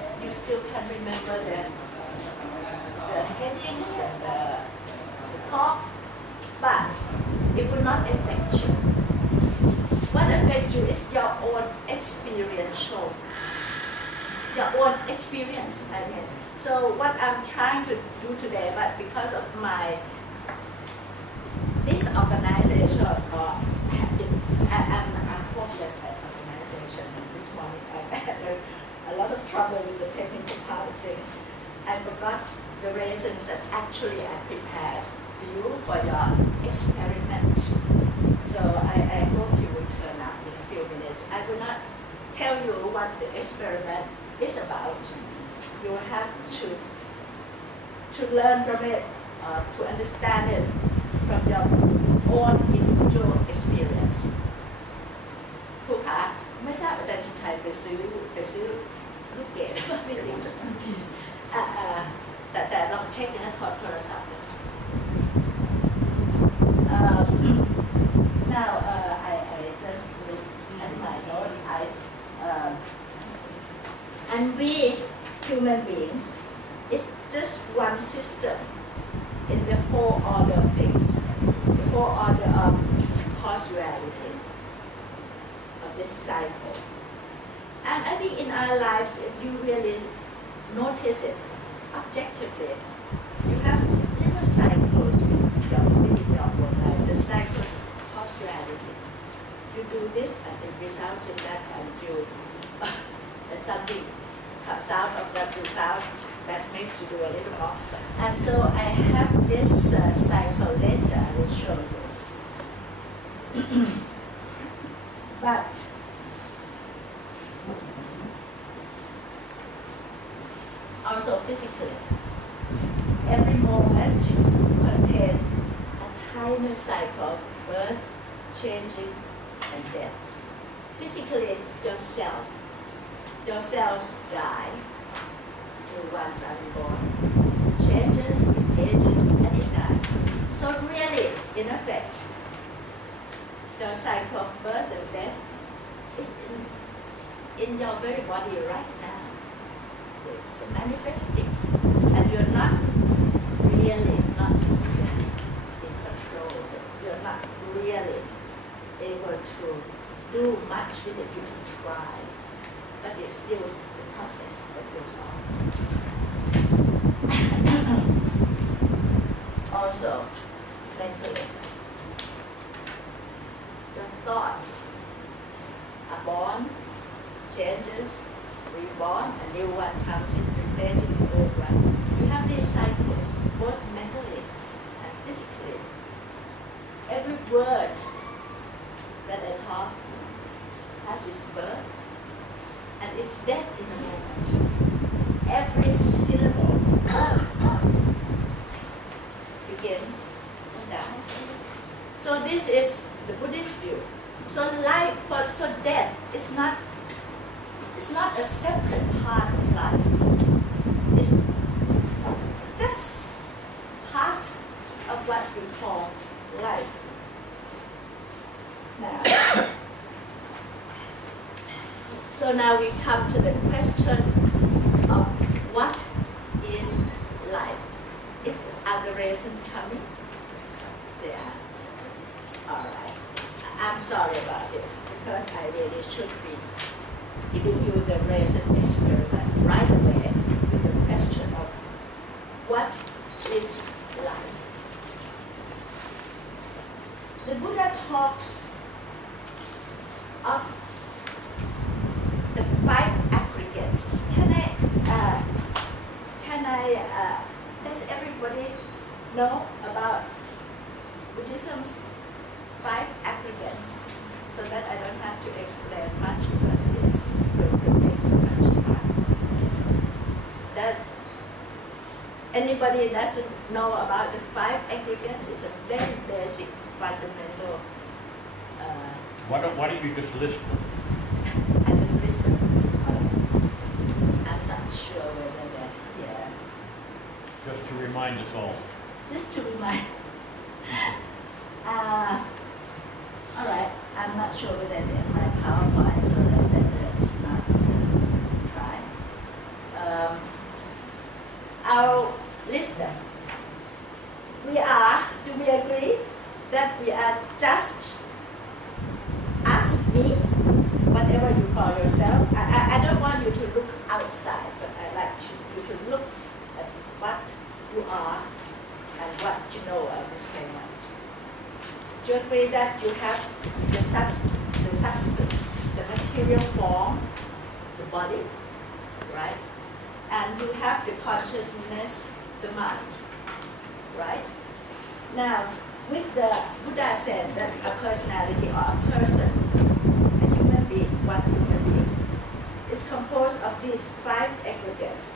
guess you still can remember the headings and the talk, but it will not affect you. What affects you is your own experiential, your own experience, I mean. So what I'm trying to do today, but because of my disorganization or I'm hopeless at organization. This morning I had a lot of trouble with the technical part of things. I forgot the reasons that actually I prepared for you for your experiment. So I hope you will turn up in a few minutes. I will not tell you what the experiment is about. You have to learn from it, to understand it from your own individual experience. ครูคะไม่ทราบอาจารย์ชินชัยไปซื้อลูกเกดว่าไม่รู้แต่ลองเช็คนะโทรศัพท์ Now I just look at my eyes and we human beings is just one system in the whole order of things, the whole order of causality of this cycle. And I think in our lives, if you really notice it objectively, you have little cycles within your own life, the cycles of causality. You do this and it results in that, and you something comes out of that result that makes you do a little more. And so I have this cycle later I will show you. But also physically, every moment contains a tiny cycle, birth, changing, and death. Physically, your cells die. New ones are born, changes, it ages, and it dies. So really, in effect, the cycle of birth and death is in your very body right now. It's manifesting, and you're not really in control. You're not really able to do much with it. You can try, but it's still the process that goes on. Also, mentally, your thoughts are born, changes, reborn, a new one comes in replacing the old one. You have these cycles, both mentally and physically. Every word that I talk has its birth and its death in a moment. Every syllable begins and dies. So this is the Buddhist view. So death is not a separate part of life. It's just part of what we call life. So now we come to the question of what is life. Are the reasons coming? They are. All right. I'm sorry about this because I really should be giving you the reason experiment right away with the question of what is life. The Buddha talks of the 5 aggregates. Does everybody know about Buddhism's 5 aggregates? So that I don't have to explain much because it's going to take much time. Does anybody doesn't know about the 5 aggregates? It's a very basic, fundamental. Why don't you just list them? I just list them. I'm not sure whether they're here. Just to remind us all. Just to remind. All right. I'm not sure whether they're in my PowerPoint, so let's not try. me, whatever you call yourself. I don't want you to look outside, but I like you to look at what you are and what you know of this mind. To agree that you have the substance, the material form, the body, right? And you have the consciousness, the mind, right? Now, with the Buddha says that a personality or a person, a human being, one human being, is composed of these 5 aggregates.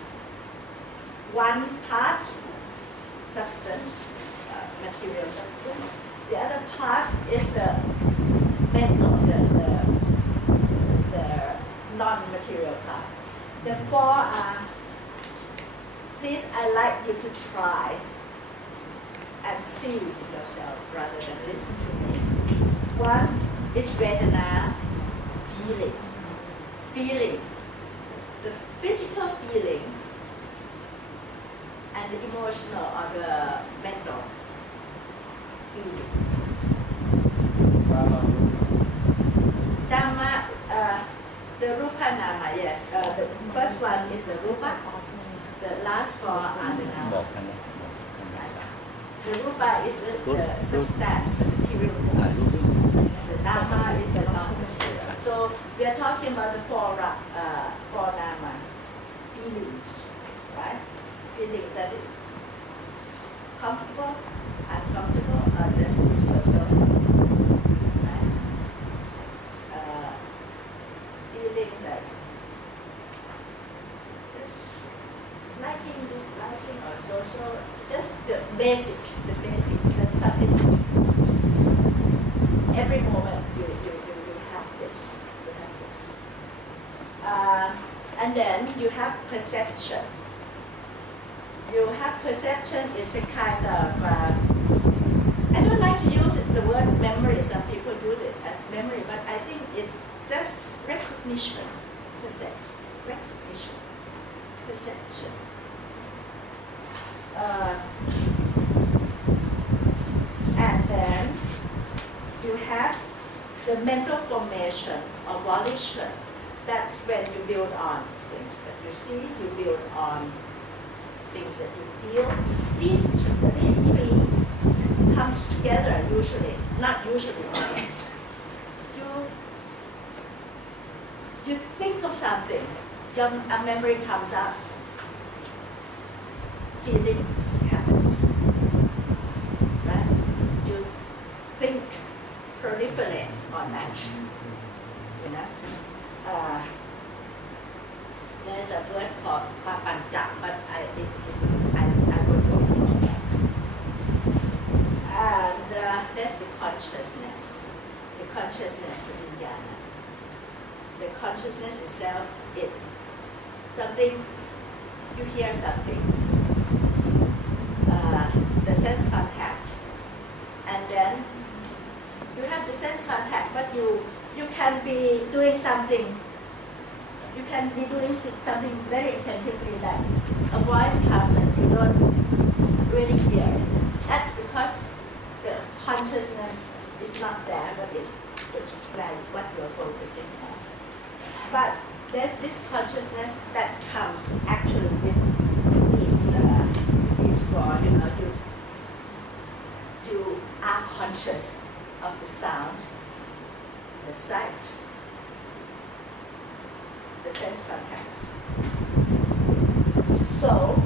One part, substance, material substance. The other part is the mental, the non-material part. The 4 are, please, I like you to try and see yourself rather than listen to me. 1 is Vedana, feeling, the physical feeling and the emotional or the mental feeling. Dhamma, the Rupa Nama, yes. The first one is the Rupa, the last 4 are the Nama. The Rupa is the substance, the material form. The Nama is the non-material. So we are talking about the 4 Nama, feelings, right? Feelings that is comfortable, uncomfortable, or just so-so. Right? Feelings like just liking, disliking, or so-so. Just the basic, that's something. Every moment you have this, and then you have perception. You have perception is a kind of, I don't like to use the word memory, some people use it as memory, but I think it's just recognition, perception. And then you have the mental formation or volition. That's when you build on things that you see, you build on things that you feel. These 3 comes together usually, not usually always. You think of something, a memory comes up, feeling happens, right? You think, proliferate on that, you know. There's a word called papancha, but I think I would go for that. And there's the consciousness, the vijnana. The consciousness itself, something, you hear something, the sense contact, and then you have the sense contact, but you can be doing something. You can be doing something very attentively, like a voice comes and you don't really hear it. That's because the consciousness is not there, but it's like what you're focusing on. But there's this consciousness that comes actually with these 4, you are conscious of the sound, the sight, the sense contacts. So,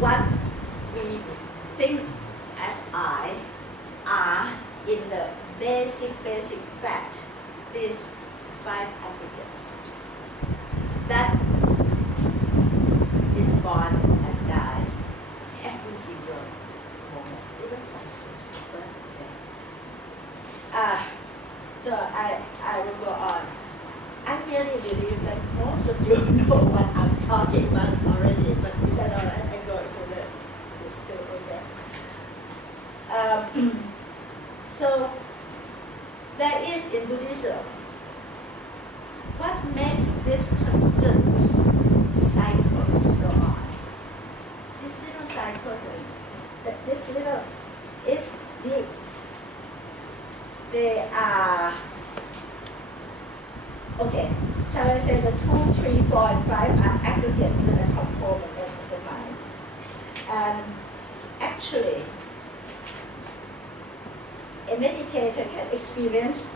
what we think as I are in the basic fact is 5 aggregates. That is born and dies every single moment. Even something simple. So I will go on. I really believe that most of you know what I'm talking about already, but is that all right? I go into the still okay. So there is in Buddhism, what makes this constant cycles go on? These little cycles, this little is they are Okay, shall I say the 2, 3, 4, and 5 are aggregates that are component of the mind. And actually, a meditator can experience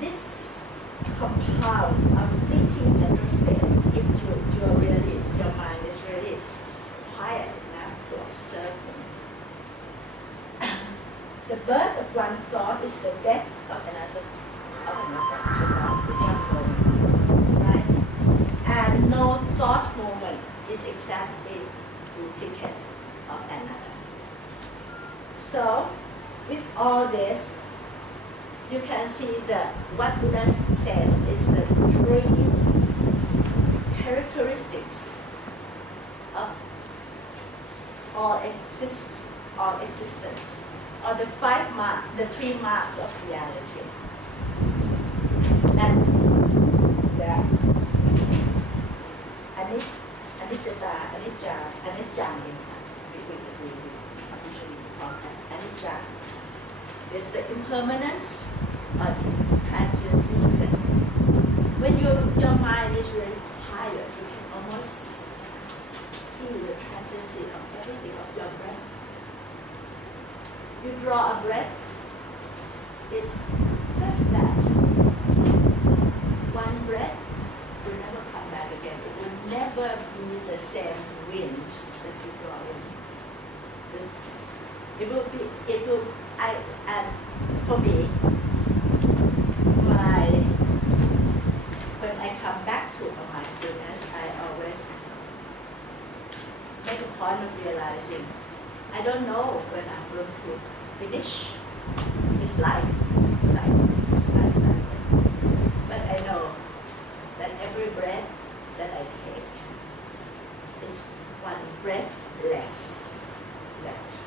this compound of fleeting mental states if your mind is really quiet enough to observe them. The birth of one thought is the death of another right? And no thought moment is exactly duplicate of another. So, with all this, you can see that what Buddha says is the 3 characteristics of all existence, or the 3 marks of reality. That's the anicca, anicca, anicca. We usually call as anicca. It's the impermanence or transiency. When your mind is really quiet, you can almost see the transiency of everything of your breath. You draw a breath, it's just that. One breath will never come back again. It will never be the same wind that you draw in. And for me, when I come back to mindfulness, I always make a point of realizing, I don't know when I'm going to finish this life cycle. But I know that every breath that I take is one breath less left.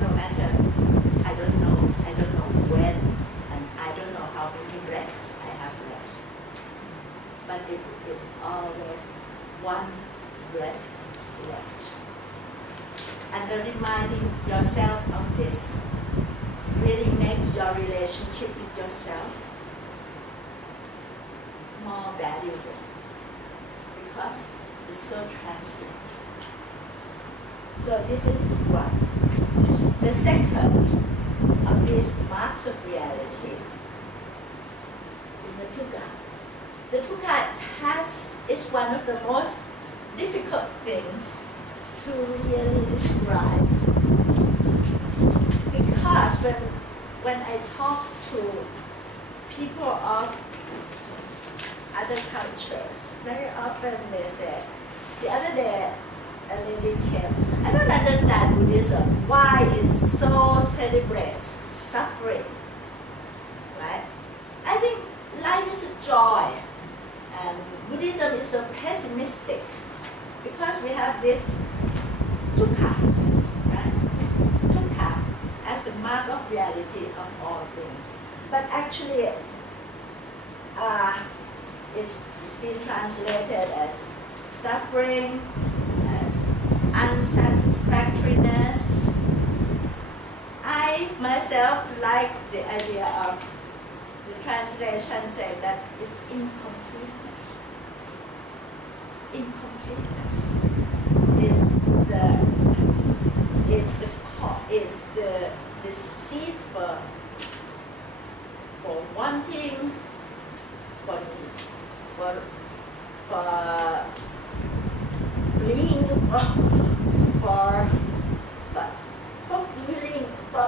No matter, I don't know when, and I don't know how many breaths I have left. But it is always one breath left. And the reminding yourself of this really makes your relationship with yourself more valuable because it's so transient. So this is one. The second of these marks of reality is the dukkha. The dukkha is one of the most difficult things to really describe, because when I talk to people of other cultures, very often they say, the other day a lady came, I don't understand Buddhism, why it so celebrates suffering, right? I think life is a joy, and Buddhism is so pessimistic because we have this dukkha, right? Dukkha as the mark of reality of all things. But actually, it's been translated as suffering, as unsatisfactoriness. I myself like the idea of the translation saying that it's incompleteness. Incompleteness is the seed for wanting, for fleeing,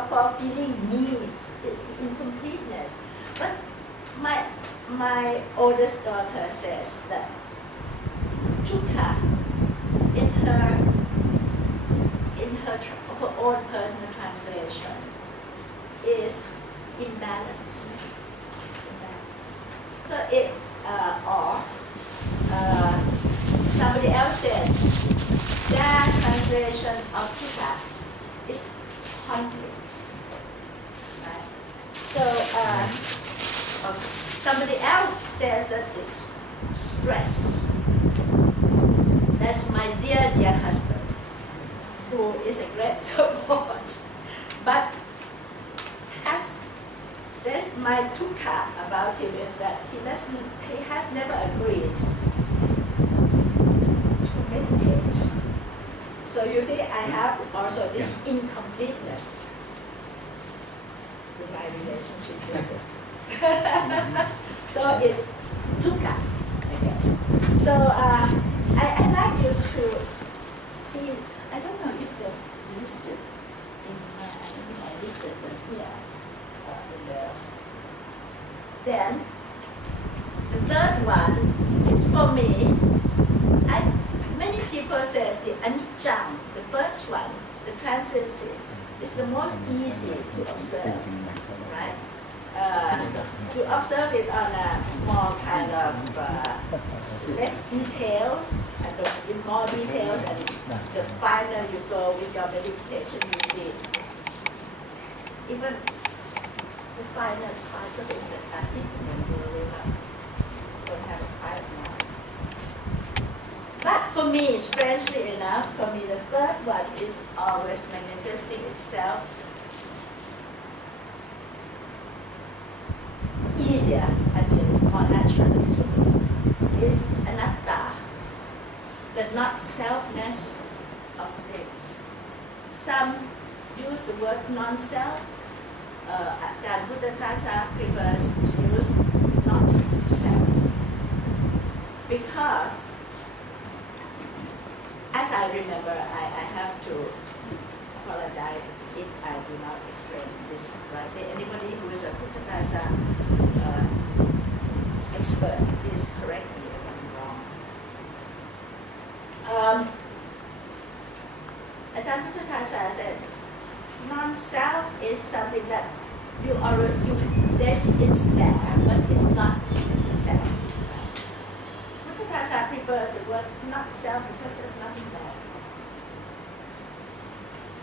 for feeling needs. It's incompleteness. But my oldest daughter says that dukkha in her own personal translation is imbalance. So somebody else says their translation of dukkha is conflict. Right? So somebody else says that it's stress. That's my dear husband, who is a great support, but has There's my dukkha about him is that he has never agreed to meditate. So you see, I have also this incompleteness in my relationship with him. So it's dukkha. Okay. So I like you to see. I don't know if they're listed in I think I listed them here in there. Then the third one is for me. Many people says the anicca, the first one, the transiency, is the most easy to observe, right? You observe it on a more kind of less details, and in more details, and the finer you go with your meditation, you see even the finer parts of it that are hidden and you really don't have a quiet mind. But for me, strangely enough, for me the third one is always manifesting itself easier, more naturally to me, is anatta, the not-selfness of things. Some use the word non-self. Ajahn Buddhakasa prefers to use not-self. Because, as I remember, I have to apologize if I do not explain this rightly. Anybody who is a Buddhakasa expert, please correct me if I'm wrong. Ajahn Buddhakasa said, non-self is something that it's there, but it's not self. Buddhakasa prefers the word not self because there's nothing there.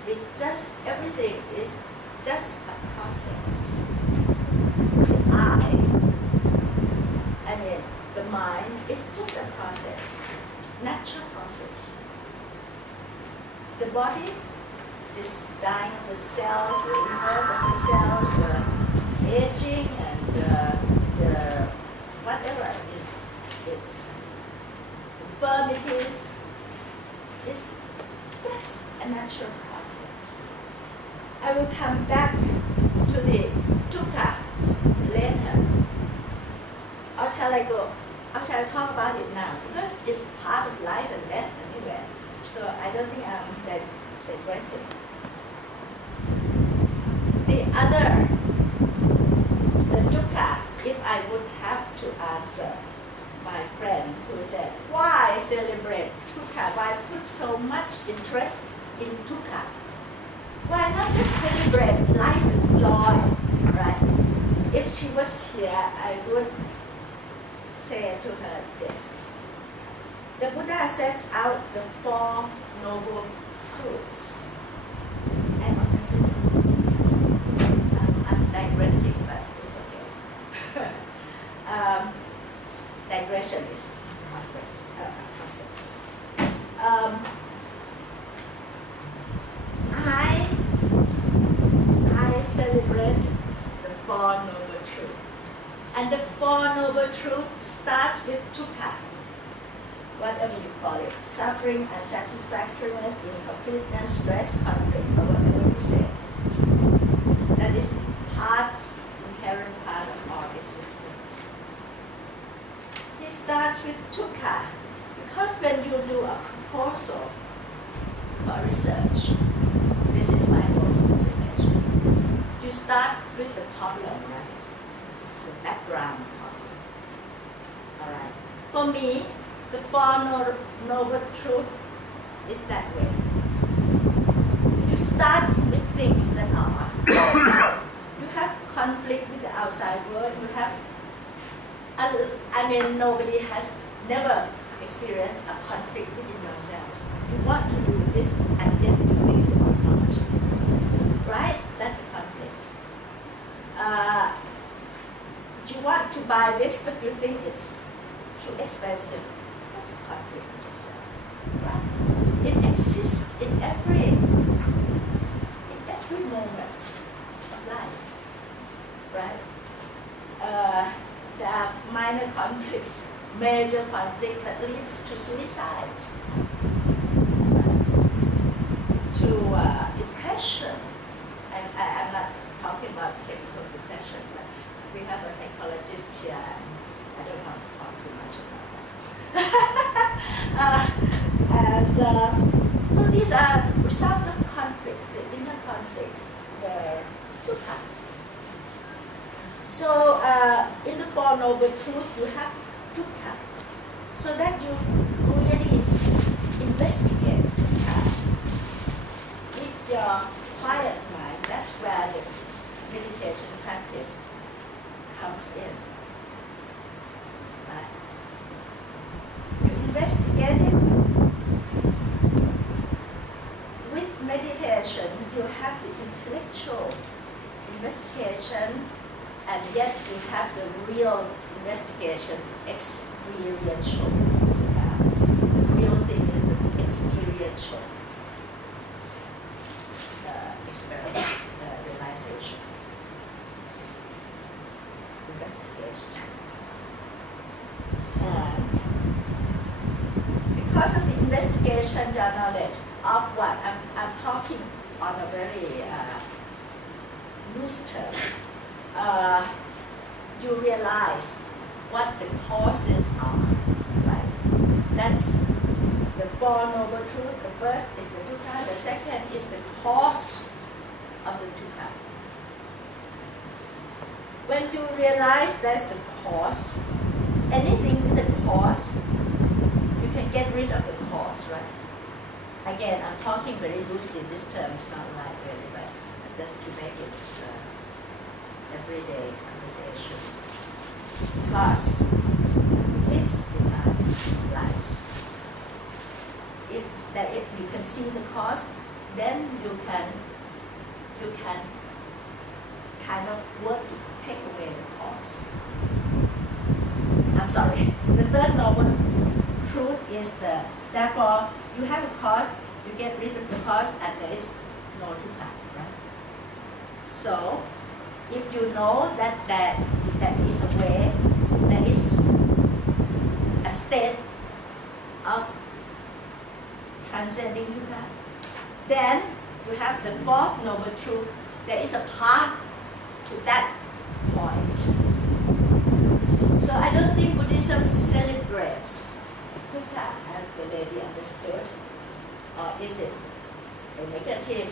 It's just, everything is just a process. The mind is just a process, natural process. The body is dying of the cells, the involved of the cells, the aging, and the whatever it's infirmities. It's just a natural process. I will come back to the dukkha later. Or shall I go? Or shall I talk about it now? Because it's part of life and death anyway. So I don't think I'm digressing. The dukkha, if I would have to answer my friend who said, why celebrate dukkha? Why put so much interest in dukkha? Why not just celebrate life and joy, right? If she was here, I would say to her this. The Buddha sets out the Four Noble Truths. I'm digressing, but it's okay. Digression is a process. I celebrate the Four Noble Truths. And the Four Noble Truths starts with dukkha, whatever you call it, suffering, unsatisfactoriness, incompleteness, stress, conflict, or whatever you say. That is inherent part of our existence. It starts with dukkha, because when you do a proposal for research, this is my own observation, you start with the problem, right? The background problem. All right. For me, the Four Noble Truth is that way. You start with things that are. You have conflict with the outside world. You have. Nobody has never experienced a conflict within yourselves. You want to do this, and yet you think you are not. Right? That's a conflict. You want to buy this, but you think it's too expensive. That's a conflict with yourself. Right? It exists in every moment of life. right? There are minor conflicts, major conflict that leads to suicide, to depression. I'm not talking about chemical depression, but we have a psychologist here, and I don't want to talk too much about that. So these are results of conflict, the inner conflict, the dukkha. So in the Four Noble Truths, you have dukkha, so that you really investigate dukkha with your quiet mind. That's where the meditation practice comes in. Right? You investigate it. With meditation, you have the intellectual investigation, and yet you have the real investigation, experiential. The real thing is the experiential experiment, realization, investigation. And because of the investigation, your knowledge of what I'm talking on a very loose term. You realize what the causes are, right? That's the Four Noble Truths. The first is the dukkha. The second is the cause of the dukkha. When you realize that's the cause, anything with the cause, you can get rid of the cause, right? Again, I'm talking very loosely. This term is not right really, but just to make it everyday conversation. Cause is in our lives. If you can see the cause, then you can kind of work to take away the cause. I'm sorry. The third noble truth is therefore you have a cause, you get rid of the cause, and there is no dukkha, right? So if you know that there is a way, there is a state of transcending dukkha, then you have the fourth noble truth. There is a path to that point. So I don't think Buddhism celebrates dukkha as the lady understood, or is it a negative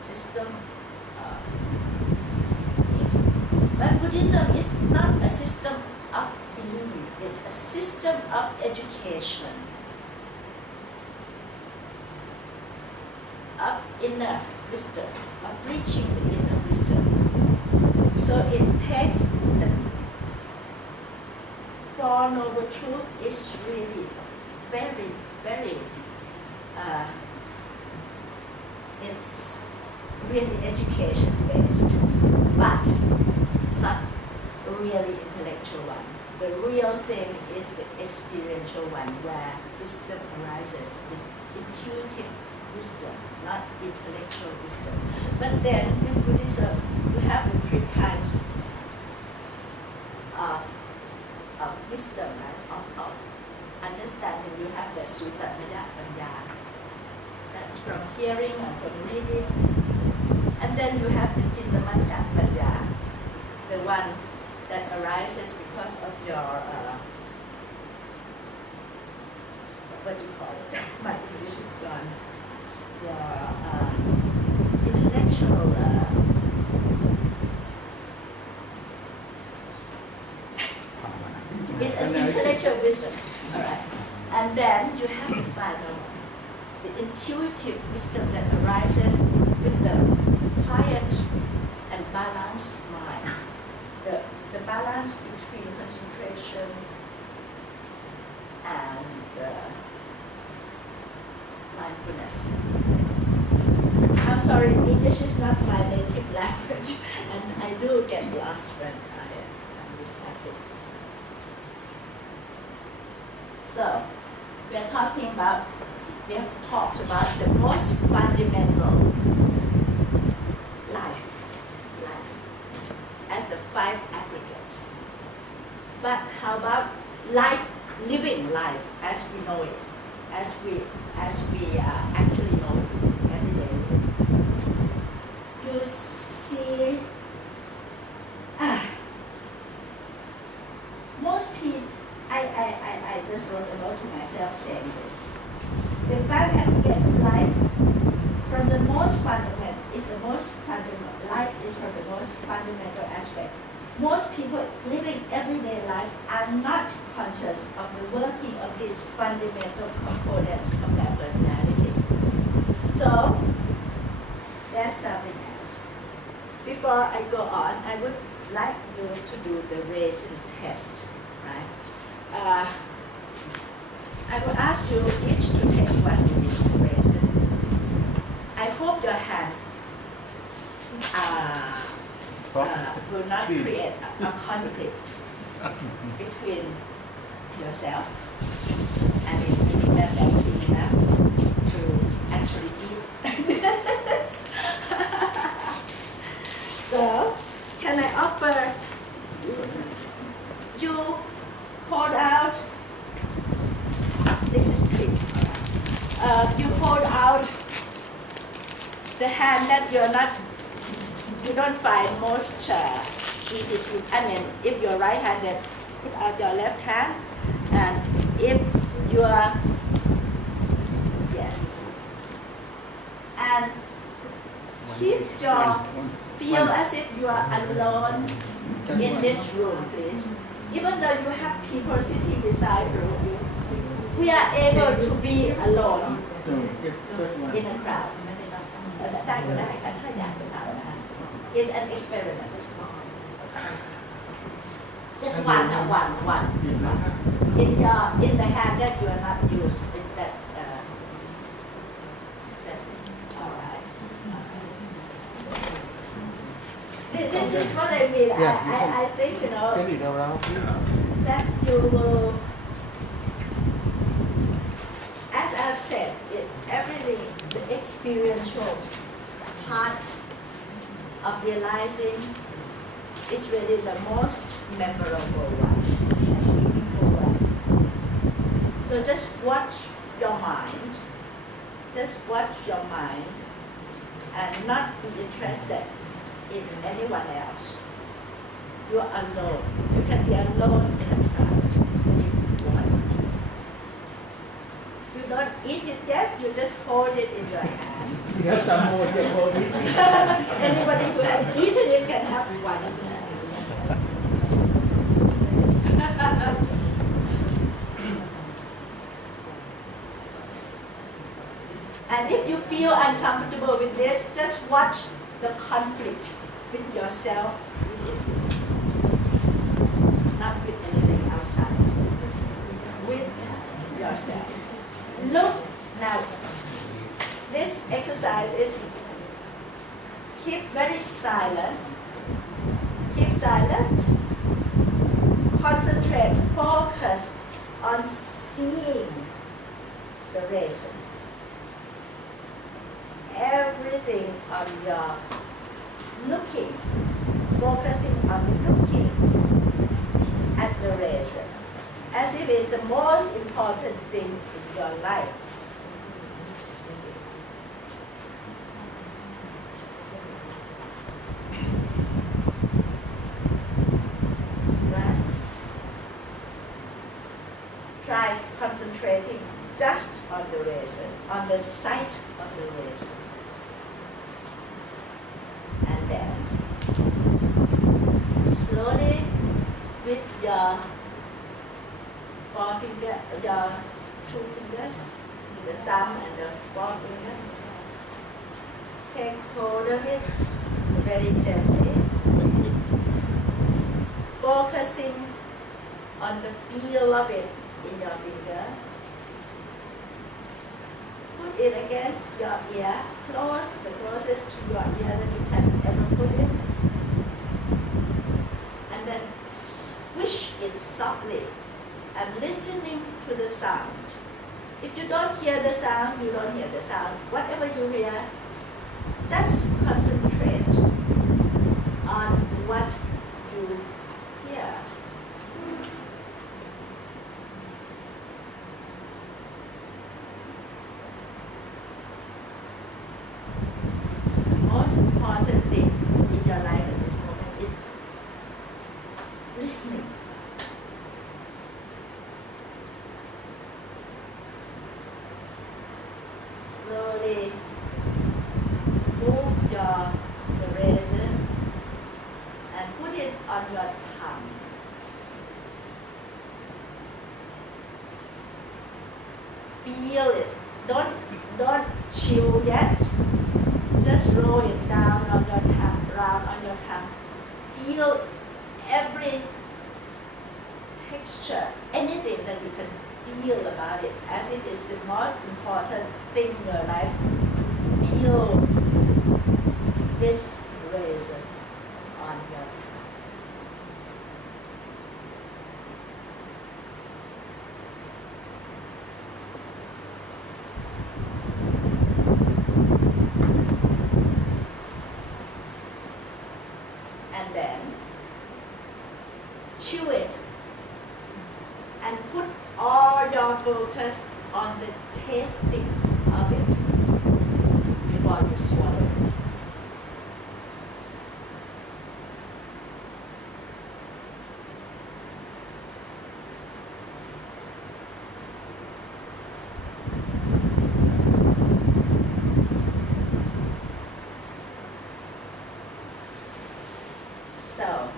system? But Buddhism is not a system of belief, it's a system of education, of inner wisdom, of reaching the inner wisdom. So it takes the Four Noble Truths is really very, very, it's really education based, but not a really intellectual one. The real thing is the experiential one, where wisdom arises, is intuitive wisdom, not intellectual wisdom. But then with Buddhism, you have the three kinds of wisdom, right? of understanding. You have the sutta metta panya, that's from hearing and from reading. And then you have the Cittamata Panya, the one that arises because of your, what do you call it? My English is gone. Your intellectual, it's an intellectual wisdom. All right. And then you have the final one, the intuitive wisdom that arises with the quiet and balanced mind. The balance between concentration and mindfulness. I'm sorry, English is not my native language, and I do get lost when I discuss it. So, we have talked about the most fundamental life 5 aggregates. But how about life, living life as we know it, as we actually know it every day? You see, most people, I just wrote a note to myself saying this. The 5 aggregate of life, from the most fundamental, life is from the most fundamental aspect. Most people living everyday life are not conscious of the working of these fundamental components of their personality. So, there's something else. Before I go on, I would like you to do the raising test, right? I will ask you each to take 1 minute to raise it. I hope your hands will not create a conflict between yourself and it that big enough to actually eat. So, can I offer you hold out? This is clean. You hold out the hand that you don't find most easy to, if you're right-handed, put out your left hand, and if you are, yes, and keep your, feel as if you are alone in this room, please. Even though you have people sitting beside you, we are able to be alone in a crowd. It's an experiment. Just one. In the hand that you are not used. All right. This is what I mean. I think that you will. As I've said, everything, the experiential part of realizing is really the most memorable one, meaningful one. So just watch your mind, and not be interested in anyone else. You are alone. You can be alone in a crowd. Don't eat it yet, you just hold it in your hand. You have some more, you hold it. Anybody who has eaten it can have one. And if you feel uncomfortable with this, just watch the conflict with yourself, not with anything outside, with yourself. Look now. This exercise is keep very silent. Keep silent. Concentrate, focus on seeing the reason. Everything on your looking, focusing on looking at the reason, as if it's the most important thing in your life. Right? Try concentrating just on the reason, on the sight of the reason. And then slowly with your forefinger, your 2 fingers, the thumb and the forefinger, take hold of it very gently, focusing on the feel of it in your fingers. Put it against your ear, close, the closest to your ear that you can ever put it. And then swish it softly and listening to the sound. If you don't hear the sound, you don't hear the sound. Whatever you hear, just concentrate on what you listening. Slowly move the razor and put it on your tongue. Feel it. Don't chew yet. Just roll it down on your tongue, round on your tongue. Feel every texture, anything that you can feel about it, as if it's the most important thing in your life. Feel this razor on your tongue. And then chew it and put all your focus on the tasting of it before you swallow it. So,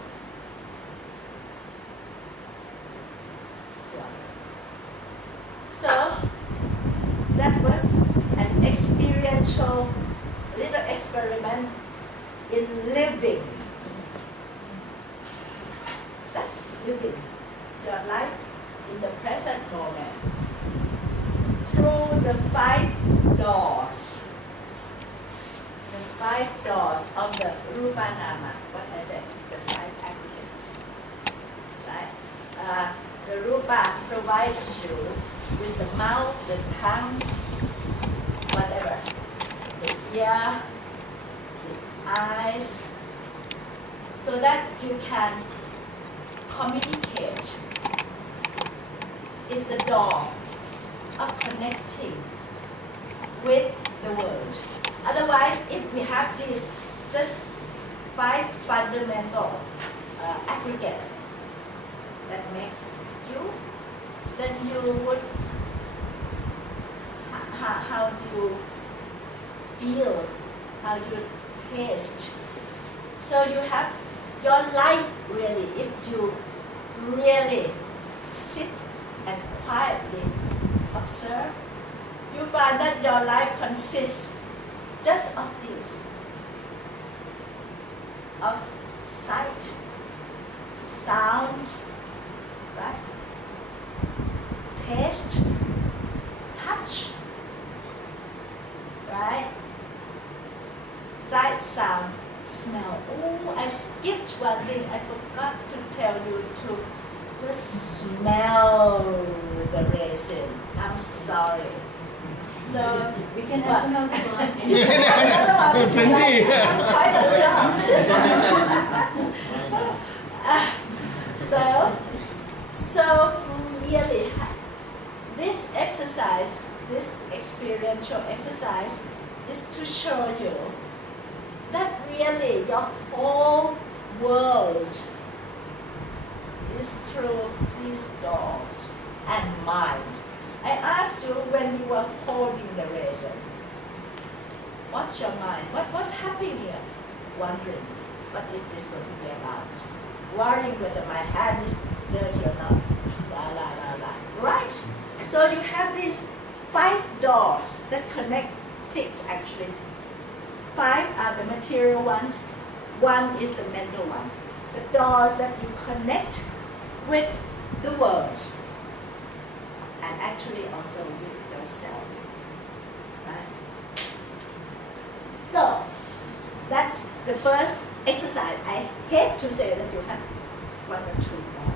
swallow. So, that was an experiential little experiment in living. That's living your life in the present moment through the 5 doors. The 5 doors of the Rupa Nama, what I said, the 5 aggregates. Right? The Rupa provides you with the mouth, the tongue, whatever, the ear, the eyes, so that you can communicate. It's the door of connecting with the world. Otherwise, if we have these just 5 fundamental aggregates that makes you, then you would, how do you feel, how do you taste? So you have your life really, if you really sit and quietly observe, you find that your life consists just of this, of sight, sound, right? Taste, touch, right? Sight, sound, smell. Oh, I skipped one thing. I forgot to tell you to just smell the resin. I'm sorry. So We can have another one. Plenty. Quite a lot. So really, this exercise, this experiential exercise, is to show you that really your whole world is through these doors and mind. I asked you when you were holding the razor, what's your mind? What was happening here? Wondering, what is this going to be about? Worrying whether my hand is dirty or not. La la la la. Right? So you have these 5 doors that connect, 6 actually. 5 are the material ones, 1 is the mental one. The doors that you connect with the world. And actually also with yourself. Right? So, that's the first exercise. I hate to say that you have 1 or 2 more.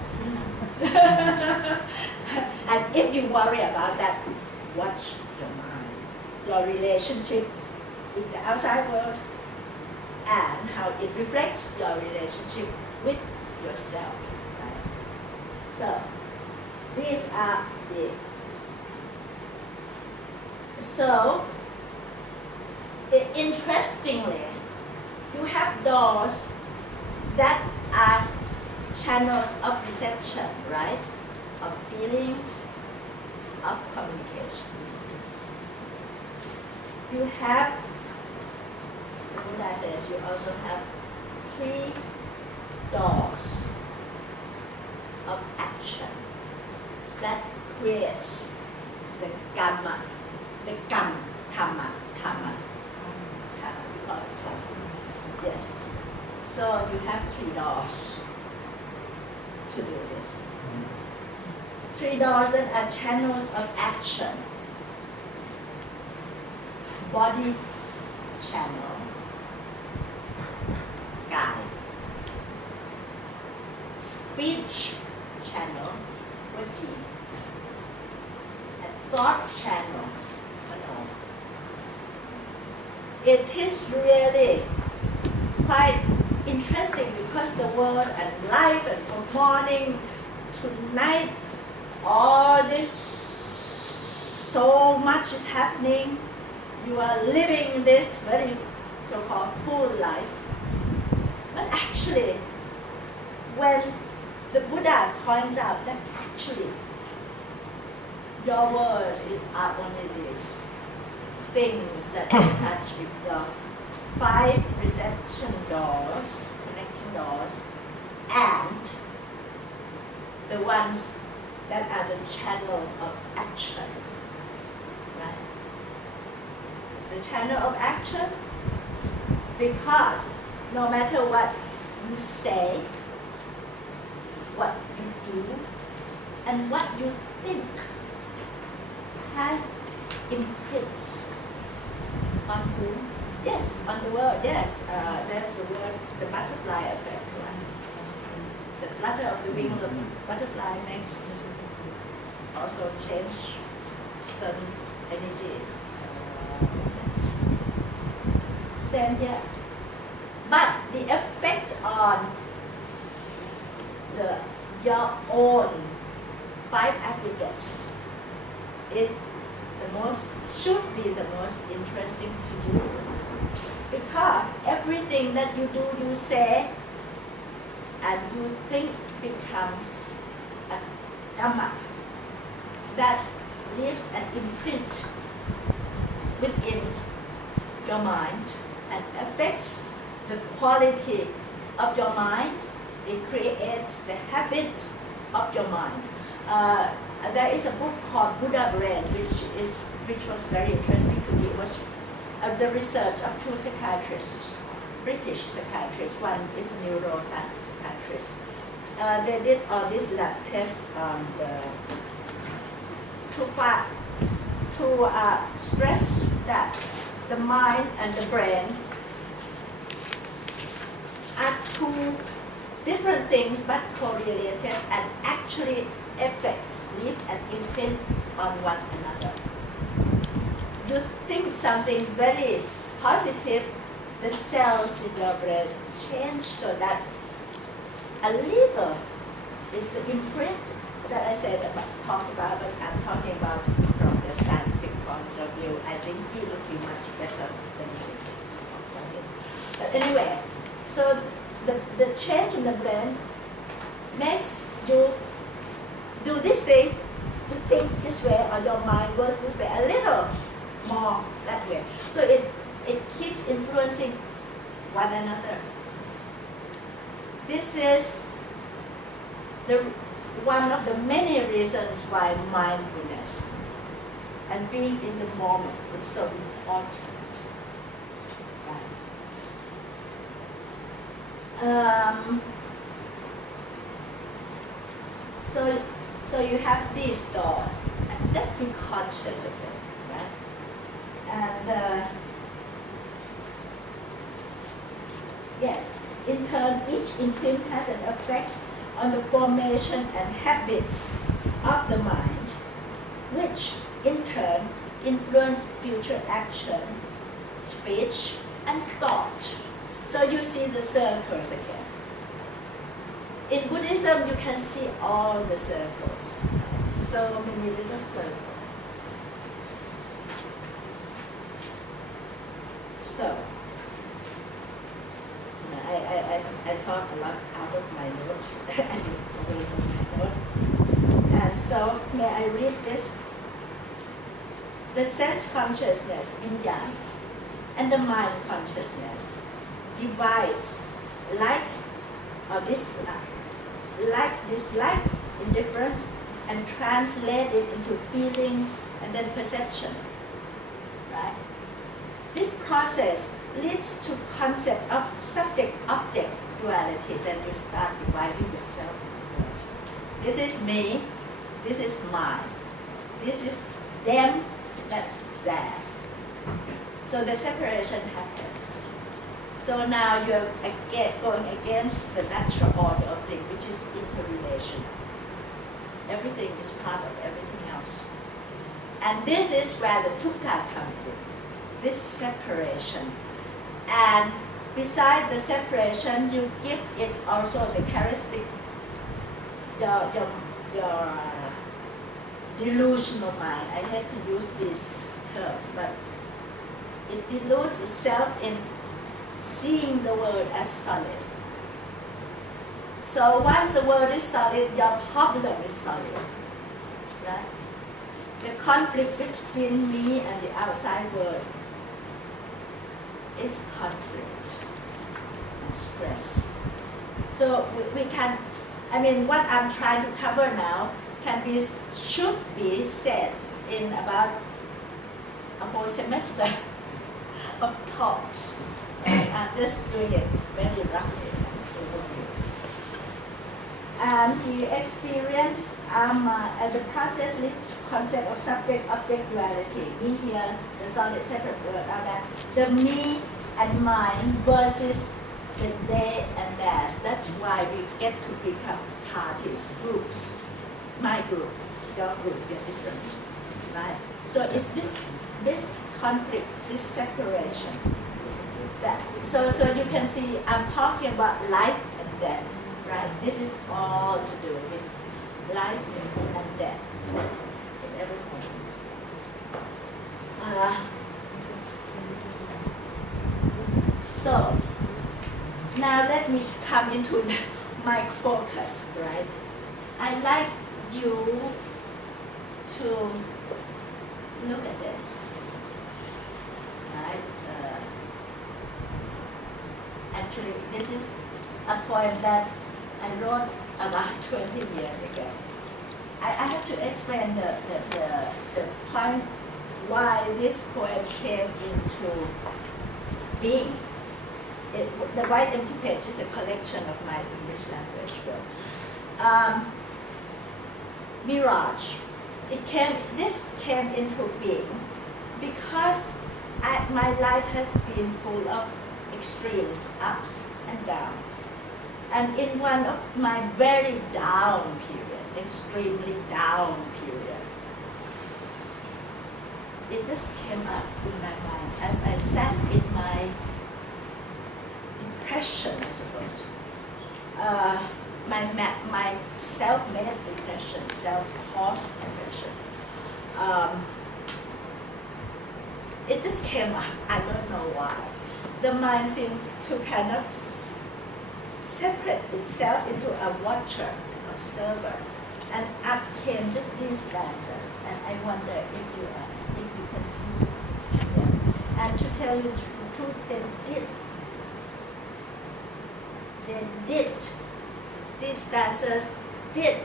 And if you worry about that, watch your mind, your relationship with the outside world, and how it reflects your relationship with yourself. Right? So, these are the. So, interestingly, you have doors that are channels of reception, right? Of feelings, of communication. You have, the Buddha says, you also have 3 doors of action that creates the karma, karma, we call it karma. Yes. So you have 3 doors to do this. 3 doors that are channels of action. Body channel, guide. Speech channel, vachi. And thought channel, mano. It is really quite interesting because the world and life and from morning to night, all this, so much is happening. You are living this very so-called full life. But actually, when the Buddha points out that actually your world are only these things that touch with your 5 reception doors, connecting doors, and the ones that are the channel of action. Right? The channel of action, because no matter what you say, what you do, and what you think have imprints on whom? Yes, on the world, yes. There's the word, the butterfly effect, right? The flutter of the wing of the butterfly makes also change some energy. Same here. But the effect on your own 5 aggregates should be the most interesting to you. Because everything that you do, you say, and you think becomes a karma that leaves an imprint within your mind and affects the quality of your mind. It creates the habits of your mind. There is a book called Buddha Brain, which was very interesting to me. It was the research of 2 psychiatrists, British psychiatrists. One is a neuroscience psychiatrist. They did all this lab test on to stress that the mind and the brain are 2 different things but correlated and actually leave an imprint on one another. You think something very positive, the cells in your brain change so that a little is the imprint that I said talked about, but I'm talking about from the scientific point of view. I think he would be much better than me. But anyway, so the change in the brain makes you do this thing, you think this way, or your mind works this way, a little more that way. So it keeps influencing one another. This is one of the many reasons why mindfulness and being in the moment is so important. So you have these doors. Just be conscious of them, right? And yes, in turn, each imprint has an effect on the formation and habits of the mind, which in turn influence future action, speech, and thought. So you see the circles again. In Buddhism, you can see all the circles. So many little circles. So, I talk a lot out of my notes and away from my note. And so may I read this? The sense consciousness, vinyan, and the mind consciousness divides like or dislike, indifference, and translate it into feelings and then perception. Right? This process leads to concept of subject-object duality. Then you start dividing yourself. This is me. This is mine. This is them. That's that. So the separation happens. So now you're going against the natural order of things, which is interrelation. Everything is part of everything else. And this is where the dukkha comes in, this separation. And beside the separation, you give it also the characteristic, your delusional mind. I hate to use these terms, but it deludes itself in seeing the world as solid. So once the world is solid, your problem is solid. Right? The conflict between me and the outside world is conflict and stress. So we can, what I'm trying to cover now should be said in about a whole semester of talks. I'm just doing it very roughly. And the experience, the process leads to concept of subject-object duality. Me here, the solid separate world, the me and mine versus the they and theirs. That's why we get to become parties, groups. My group, your group, you're different, right? So it's this conflict, this separation. So you can see I'm talking about life and death, right? This is all to do with life and death in every moment. So now let me come into my focus, right? I'd like you to look at this, right? Actually, this is a poem that I wrote about 20 years ago. I have to explain the point why this poem came into being. The White Empty Page is a collection of my English language works. Mirage. This came into being because my life has been full of extremes, ups and downs. And in one of my very down period, extremely down period, it just came up in my mind as I sat in my depression, I suppose. My self-made depression, self-caused depression. It just came up. I don't know why. The mind seems to kind of separate itself into a watcher, observer, and up came just these stanzas. And I wonder if you can see them. And to tell you the truth, they did. These stanzas did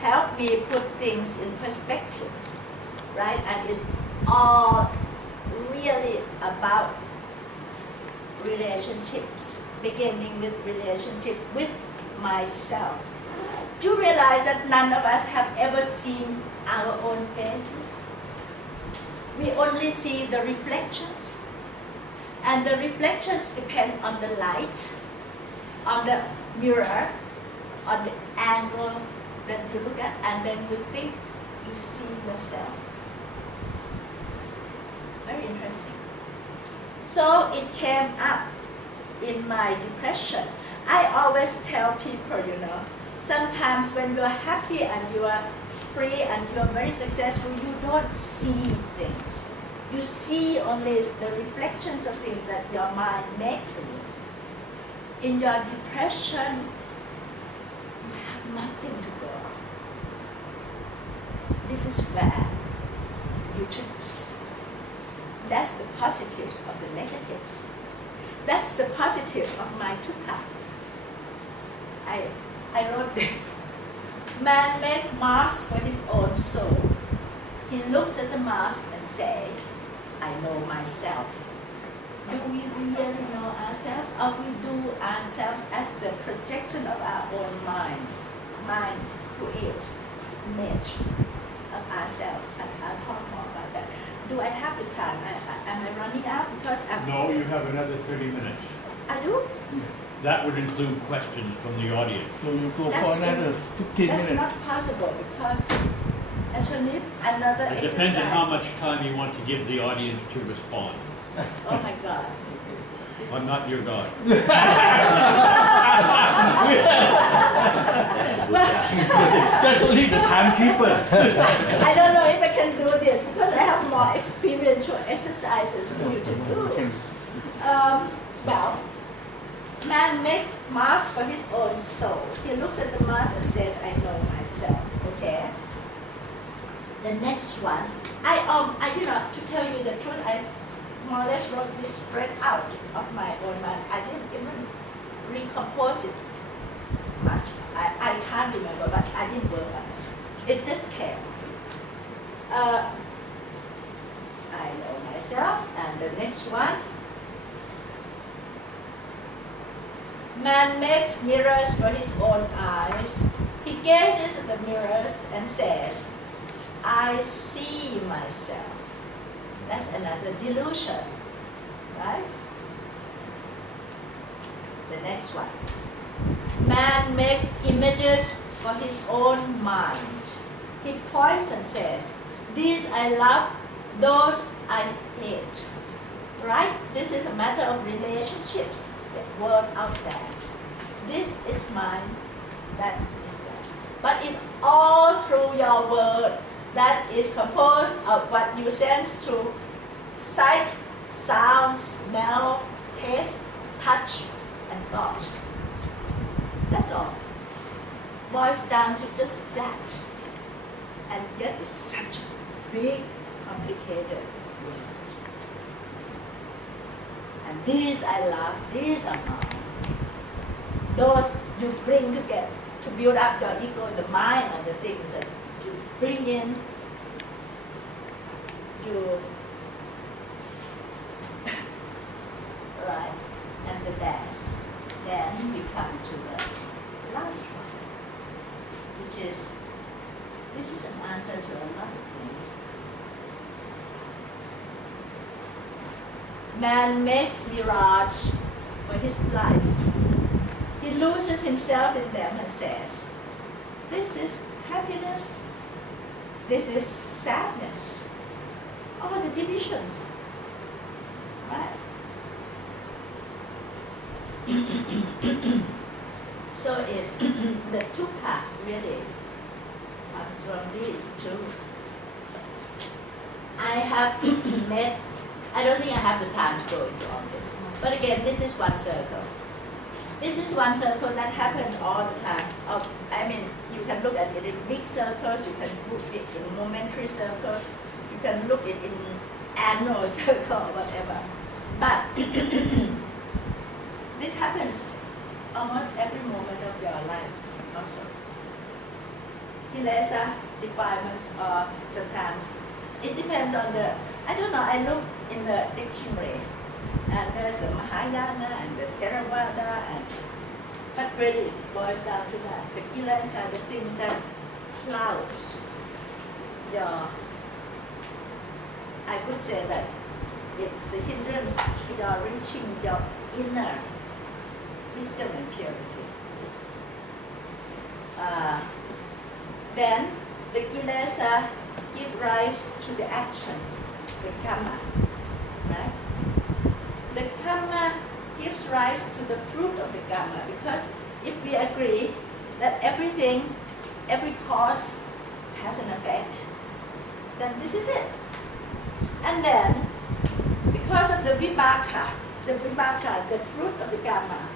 help me put things in perspective, right? And it's all really about relationships, beginning with relationship with myself. Do you realize that none of us have ever seen our own faces? We only see the reflections. And the reflections depend on the light, on the mirror, on the angle that you look at, and then you think you see yourself. Very interesting. So it came up in my depression. I always tell people, sometimes when you're happy and you are free and you're very successful, you don't see things. You see only the reflections of things that your mind makes for you. In your depression, nothing to go on. This is where you should. That's the positives of the negatives. That's the positive of my dukkha. I wrote this. Man make mask for his own soul. He looks at the mask and say, I know myself. Do we really know ourselves, or we do ourselves as the projection of our own mind? Mind create image of ourselves, and I'll talk more about that. Do I have the time? Am I running out? Because I'm... No, you have another 30 minutes. I do? That would include questions from the audience. So you go for another 15 That's minutes. not possible because I shall need another It exercise. depends on how much time you want to give the audience to respond. Oh my God. This I'm is- not your God. That's only the timekeeper. I don't know if I can do this because I have more experiential exercises for you to do. Well, man make mask for his own soul. He looks at the mask and says, I know myself. Okay. The next one, to tell you the truth, I more or less wrote this spread out of my own mind. I didn't even recompose it much. I can't remember, but I didn't work on it. It just came. I know myself, and the next one. Man makes mirrors for his own eyes. He gazes at the mirrors and says, I see myself. That's another delusion, right? The next one. Man makes images for his own mind. He points and says, these I love, those I hate. Right? This is a matter of relationships, the world out there. This is mine, that is that. But it's all through your word that is composed of what you sense through sight, sound, smell, taste, touch, and thought. That's all. Boils down to just that. And yet it's such a big, complicated world. And these I love, these are mine. Those you bring together to build up your ego, the mind, and the things that you bring in, you right, and the dash. Then we come to the last one, which is an answer to a lot of things. Man makes mirage for his life. He loses himself in them and says, this is happiness, this is sadness, all the divisions, right? So is the dukkha really comes from these two. I don't think I have the time to go into all this. But again, this is one circle. This is one circle that happens all the time. You can look at it in big circles, you can look it in momentary circles, you can look it in annual circle or whatever. But this happens almost every moment of your life also. Kilesa defilements, or sometimes it depends on the, I don't know, I looked in the dictionary and there's the Mahayana and the Theravada, but really it boils down to that. The kilesa are the things that clouds your, I would say that it's the hindrance to your reaching your inner wisdom and purity. Then the kilesa give rise to the action, the karma, right? The karma gives rise to the fruit of the karma, because if we agree that everything, every cause has an effect, then this is it. And then, because of the vibhaka, the fruit of the karma,